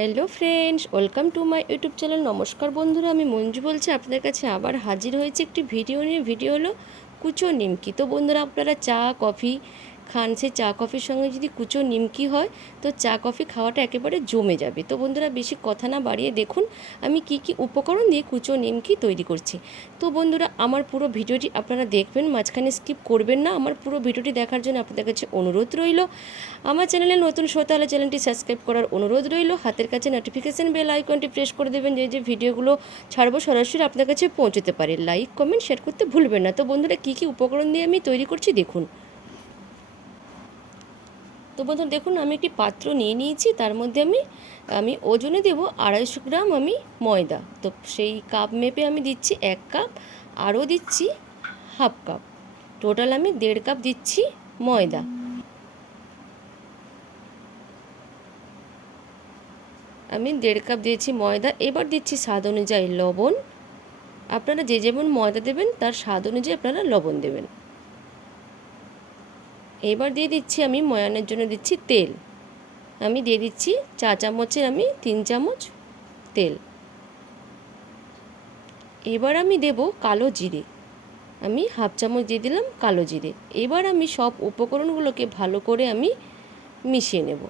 Hello friends, welcome to my YouTube channel. নমস্কার বন্ধুরা, আমি মঞ্জু বলছি। আপনাদের কাছে আবার হাজির হয়েছে একটি ভিডিও নিয়ে। ভিডিও হলো কুচো নিমকি। তো বন্ধুরা, আপনারা চা কফি খান, সেই চা কফির সঙ্গে যদি কুচো নিমকি হয় তো চা কফি খাওয়াটা একেবারে জমে যাবে। তো বন্ধুরা, বেশি কথা না বাড়িয়ে দেখুন আমি কি কি উপকরণ দিয়ে কুচো নিমকি তৈরি করছি। তো বন্ধুরা, আমার পুরো ভিডিওটি আপনারা দেখবেন, মাঝখানে স্কিপ করবেন না। আমার পুরো ভিডিওটি দেখার জন্য আপনাদের কাছে অনুরোধ রইল। আমার চ্যানেলে নতুন শ্রোতা হলে চ্যানেলটি সাবস্ক্রাইব করার অনুরোধ রইল। হাতের কাছে নোটিফিকেশন বেল আইকনটি প্রেস করে দেবেন, যে ভিডিওগুলো ছাড়বো সরাসরি আপনার কাছে পৌঁছতে পারে। লাইক কমেন্ট শেয়ার করতে ভুলবেন না। তো বন্ধুরা, কী কী উপকরণ দিয়ে আমি তৈরি করছি দেখুন। তো বন্ধুরা দেখুন, আমি একটি পাত্র নিয়ে নিয়েছি। তার মধ্যে আমি ওজনে দেব 250 গ্রাম আমি ময়দা। তো সেই কাপ মেপে আমি দিচ্ছি 1 কাপ, আরও দিচ্ছি হাফ কাপ। টোটাল আমি 1.5 কাপ দিচ্ছি ময়দা। আমি 1.5 কাপ দিয়েছি ময়দা। এবার দিচ্ছি স্বাদ অনুযায়ী লবণ। আপনারা যে যেমন ময়দা দেবেন তার স্বাদ অনুযায়ী আপনারা লবণ দেবেন। এবার দিয়ে দিচ্ছি আমি ময়ানের জন্য দিচ্ছি তেল। আমি দিয়ে দিচ্ছি চা চামচের 3 চামচ তেল। এবার আমি দেব কালো জিরে। আমি হাফ চামচ দিয়ে দিলাম কালো জিরে। এবার আমি সব উপকরণগুলোকে ভালো করে আমি মিশিয়ে নেব।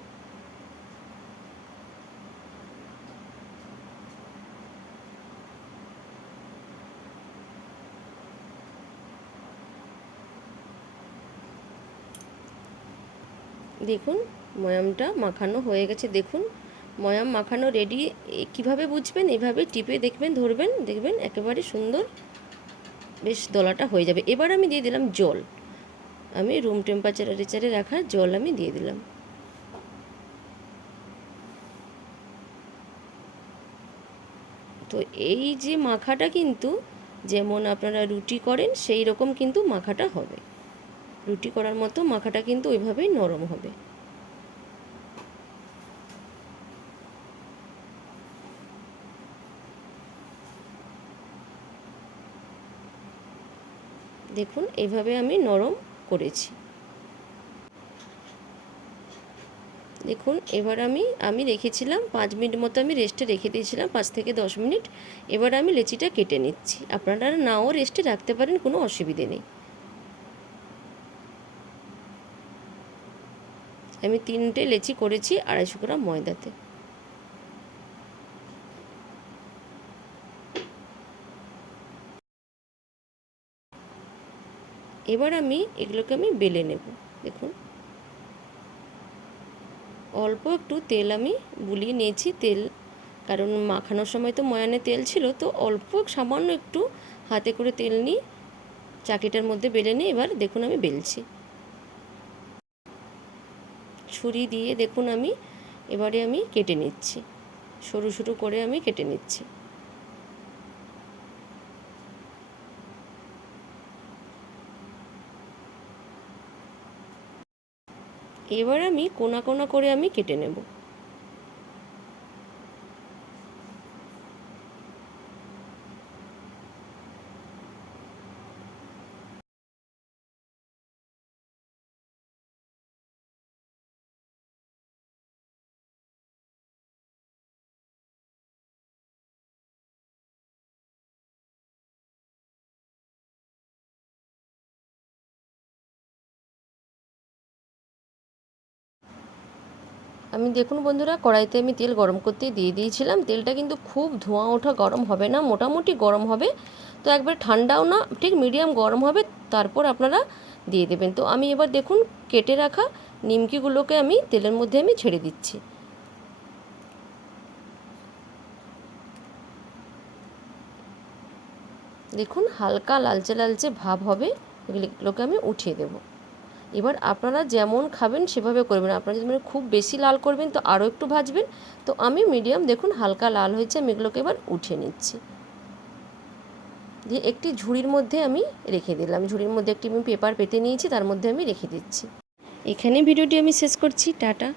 দেখুন ময়ামটা মাখানো হয়ে গেছে। দেখুন ময়াম মাখানো রেডি। কিভাবে বুঝবেন? এভাবে টিপে দেখবেন, ধরবেন, দেখবেন একেবারে সুন্দর বেশ দলাটা হয়ে যাবে। এবার আমি দিয়ে দিলাম জল। আমি রুম টেম্পারেচারে রাখা জল আমি দিয়ে দিলাম। তো এই যে মাখাটা কিন্তু যেমন আপনারা রুটি করেন সেই রকম কিন্তু মাখাটা হবে। রুটি করার মতো মাখাটা কিন্তু ওইভাবেই নরম হবে। দেখুন এইভাবে আমি নরম করেছি। দেখুন এবার আমি রেখেছিলাম 5 মিনিট মতো, আমি রেস্টে রেখে দিয়েছিলাম 5 থেকে 10 মিনিট। এবার আমি লেচিটা কেটে নিচ্ছি। আপনারা নাও রেস্টে রাখতে পারেন, কোনো অসুবিধে নেই। আমি 3টে লেচি করেছি 250 গ্রাম ময়দাতে। এবার এগুলোকে বেলে নেব। দেখুন অল্প একটু তেল আমি বুলিয়ে নিয়েছি। তেল কারণ মাখানোর সময় তো ময়ানে তেল ছিল, তো অল্প সামান্য একটু হাতে করে তেল নিয়ে চাকিটার মধ্যে বেলে নিয়ে এবার দেখুন আমি বেলছি ছুরি দিয়ে। দেখুন এবারে আমি কেটে নিচ্ছি, সরু সরু করে আমি কেটে নিচ্ছি। এবার আমি কোনা কোনা করে আমি কেটে নেব। আমি দেখুন বন্ধুরা, কড়াইতে আমি তেল গরম করতে দিয়ে দিয়েছিলাম। তেলটা কিন্তু খুব ধোঁয়া ওঠা গরম হবে না, মোটামুটি গরম হবে। তো একবার ঠান্ডাও না, ঠিক মিডিয়াম গরম হবে, তারপর আপনারা দিয়ে দেবেন। তো আমি এবার দেখুন কেটে রাখা নিমকিগুলোকে আমি তেলের মধ্যে আমি ছেড়ে দিচ্ছি। দেখুন হালকা লালচে লালচে ভাব হবে, এগুলোকে আমি উঠিয়ে দেব। এবার আপনারা যেমন খাবেন সেভাবে করবেন। আপনারা যদি খুব বেশি লাল করবেন তো আরও একটু ভাজবেন। তো আমি মিডিয়াম, দেখুন হালকা লাল হয়েছে, আমি এগুলোকে এবার উঠিয়ে নিচ্ছি। দিয়ে একটি ঝুড়ির মধ্যে আমি রেখে দিলাম। ঝুড়ির মধ্যে একটি আমি পেপার পেতে নিয়েছি, তার মধ্যে আমি রেখে দিচ্ছি। এখানে ভিডিওটি আমি শেষ করছি। টাটা।